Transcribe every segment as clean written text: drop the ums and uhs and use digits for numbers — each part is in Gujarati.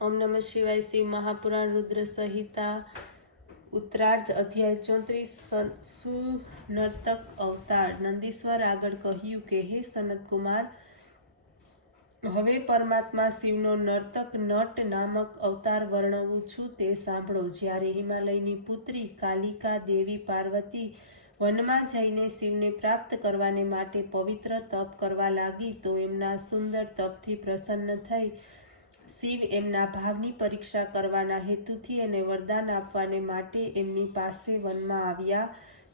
ओम नमः शिवाय। शिव महापुराण रुद्र संहिता उत्तरार्ध अध्याय 34 सुनर्तक अवतार। नंदीश्वर આગળ કહ્યું કે હે સનત કુમાર, હવે પરમાત્મા શિવનો નર્તક નટ નામક અવતાર વર્ણવું છું તે સાંભળો। જ્યારે હિમાલયની પુત્રી કાલિકા દેવી પાર્વતી વનમાં જઈને શિવને પ્રાપ્ત કરવાને માટે પવિત્ર તપ કરવા લાગી તો એમના સુંદર તપથી પ્રસન્ન થઈ શિવ એમના ભાવની પરીક્ષા કરવાના હેતુથી અને વરદાન આપવાને માટે એમની પાસે વનમાં આવ્યા।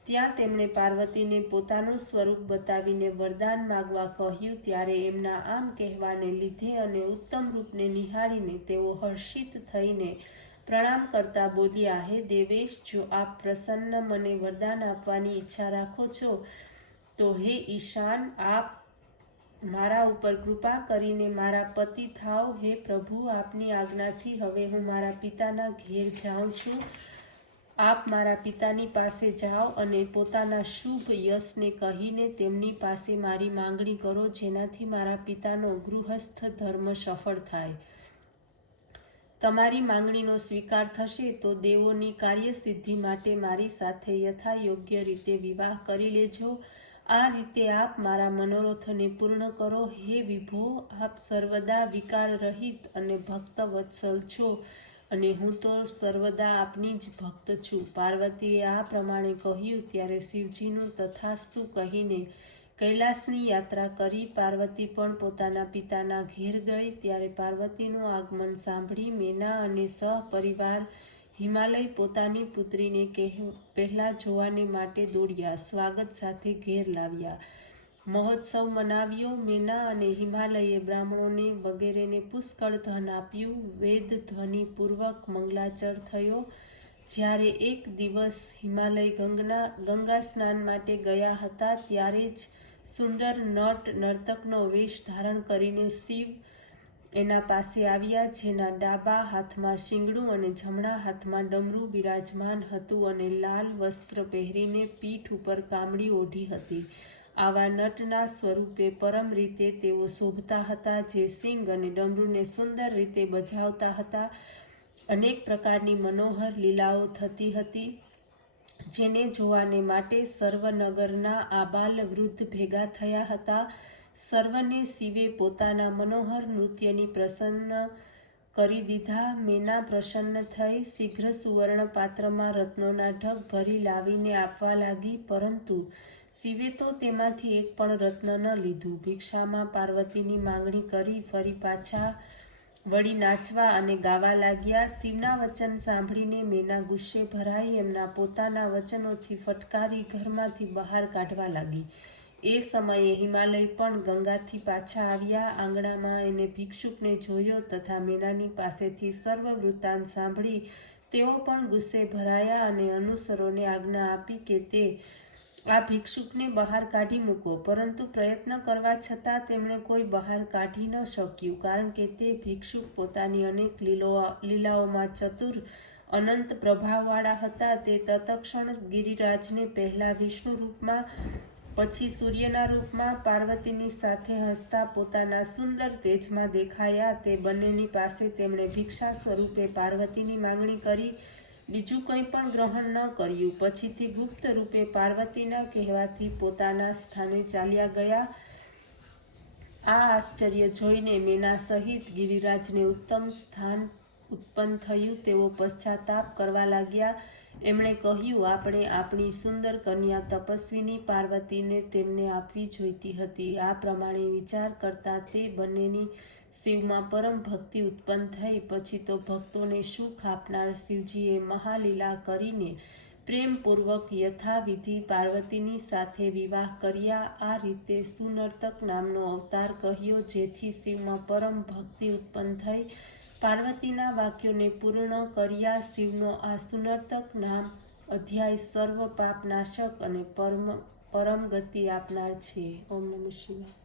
ત્યાં તેમણે પાર્વતીને પોતાનું સ્વરૂપ બતાવીને વરદાન માગવા કહ્યું। ત્યારે એમના આમ કહેવાને લીધે અને ઉત્તમ રૂપને નિહાળીને તેઓ હર્ષિત થઈને પ્રણામ કરતા બોલ્યા, હે દેવેશ, જો આપ પ્રસન્ન મને વરદાન આપવાની ઈચ્છા રાખો છો તો હે ઈશાન, આપ મારા ઉપર કૃપા કરીને મારા પતિ થાવ। હે પ્રભુ, આપની આજ્ઞાથી હવે હું મારા પિતાના ઘેર જાઉં છું। આપ મારા પિતાની પાસે જાઓ અને પોતાના શુભ યશને કહીને તેમની પાસે મારી માંગણી કરો, જેનાથી મારા પિતાનો ગૃહસ્થ ધર્મ સફળ થાય। તમારી માંગણીનો સ્વીકાર થશે તો દેવોની કાર્યસિદ્ધિ માટે મારી સાથે યથાયોગ્ય રીતે વિવાહ કરી લેજો। આ રીતે આપ મારા મનોરથને પૂર્ણ કરો। હે વિભો, આપ સર્વદા વિકાર રહિત અને ભક્ત વત્સલ છો અને હું તો સર્વદા આપની જ ભક્ત છું। પાર્વતીએ આ પ્રમાણે કહ્યું ત્યારે શિવજીનું તથાસ્તુ કહીને કૈલાસની યાત્રા કરી પાર્વતી પણ પોતાના પિતાના ઘેર ગઈ। ત્યારે પાર્વતીનું આગમન સાંભળી મેના અને સહપરિવાર હિમાલય પોતાની પુત્રીને પહેલા જોવાને માટે દોડ્યા, સ્વાગત સાથે ઘેર લાવ્યા, મહોત્સવ મનાવ્યો। મેના અને હિમાલયે બ્રાહ્મણોને વગેરેને પુષ્કળ ધન આપ્યું। વેદ ધ્વનિ પૂર્વક મંગલાચર થયો। જ્યારે એક દિવસ હિમાલય ગંગા સ્નાન માટે ગયા હતા ત્યારે જ સુંદર નટ નર્તકનો વેશ ધારણ કરીને શિવ એના પાસે આવ્યા, જેના ડાબા હાથમાં શિંગડું અને જમણા હાથમાં ડમરું બિરાજમાન હતું અને લાલ વસ્ત્ર પહેરીને પીઠ ઉપર કામળી ઓઢી હતી। આવા નટના સ્વરૂપે પરમ રીતે તેઓ શોભતા હતા, જે સિંગ અને ડમરુને સુંદર રીતે બજાવતા હતા। અનેક પ્રકારની મનોહર લીલાઓ થતી હતી, જેને જોવાને માટે સર્વનગરના આબાલ વૃદ્ધ ભેગા થયા હતા। સર્વને શિવે પોતાના મનોહર નૃત્યની પ્રસન્ન કરી દીધા। મેના પ્રસન્ન થઈ શીઘ્ર સુવર્ણ પાત્રમાં રત્નોના ઢગ ભરી લાવીને આપવા લાગી, પરંતુ શિવે તો તેમાંથી એક પણ રત્ન ન લીધું। ભિક્ષામાં પાર્વતીની માંગણી કરી ફરી પાછા વળી નાચવા અને ગાવા લાગ્યા। શિવના વચન સાંભળીને મેના ગુસ્સે ભરાઈ એમના પોતાના વચનોથી ફટકારી ઘરમાંથી બહાર કાઢવા લાગી। એ સમયે હિમાલય પણ ગંગાથી પાછા આવ્યા। આંગણામાં એને ભિક્ષુકને જોયો તથા મેનાની પાસેથી સર્વ વૃત્તાંત સાંભળી તેઓ પણ ગુસ્સે ભરાયા અને અનુસરોને આજ્ઞા આપી કે તે આ ભિક્ષુકને બહાર કાઢી મૂકો, પરંતુ પ્રયત્ન કરવા છતાં તેમણે કોઈ બહાર કાઢી ન શક્યું, કારણ કે તે ભિક્ષુક પોતાની અનેક લીલાઓમાં ચતુર અનંત પ્રભાવવાળા હતા। તે તત્ક્ષણ ગિરિરાજને પહેલા વિષ્ણુ રૂપમાં પછી સૂર્યના રૂપમાં પાર્વતીની સાથે હસતા પોતાના સુંદર તેજમાં દેખાયા। તે બંનેની પાસે તેમણે ભિક્ષા સ્વરૂપે પાર્વતીની માંગણી કરી, બીજું કંઈ પણ ગ્રહણ ન કર્યું। પછીથી ગુપ્ત રૂપે પાર્વતીના કહેવાથી પોતાના સ્થાને ચાલ્યા ગયા। આ આશ્ચર્ય જોઈને મેના સહિત ગિરિરાજને ઉત્તમ સ્થાન ઉત્પન્ન થયું। તેઓ પશ્ચાતાપ કરવા લાગ્યા। એમણે કહ્યું, આપણે આપણી સુંદર કન્યા તપસ્વીની પાર્વતીને તેમને આપવી જોઈતી હતી। આ પ્રમાણે વિચાર કરતા તે બંનેની શિવમાં પરમ ભક્તિ ઉત્પન્ન થઈ। પછી તો ભક્તોને સુખ આપનાર શિવજીએ મહાલીલા કરીને પ્રેમપૂર્વક યથાવિધિ પાર્વતીની સાથે વિવાહ કર્યા। આ રીતે સુનર્તક નામનો અવતાર કહ્યો, જેથી શિવમાં પરમ ભક્તિ ઉત્પન્ન થઈ। પાર્વતીના વાક્યોને પૂર્ણ કર્યા। શિવનો આ સુનર્તક નામ અધ્યાય સર્વ પાપનાશક અને પરમ ગતિ આપનાર છે। ઓમ નમઃ શિવાય।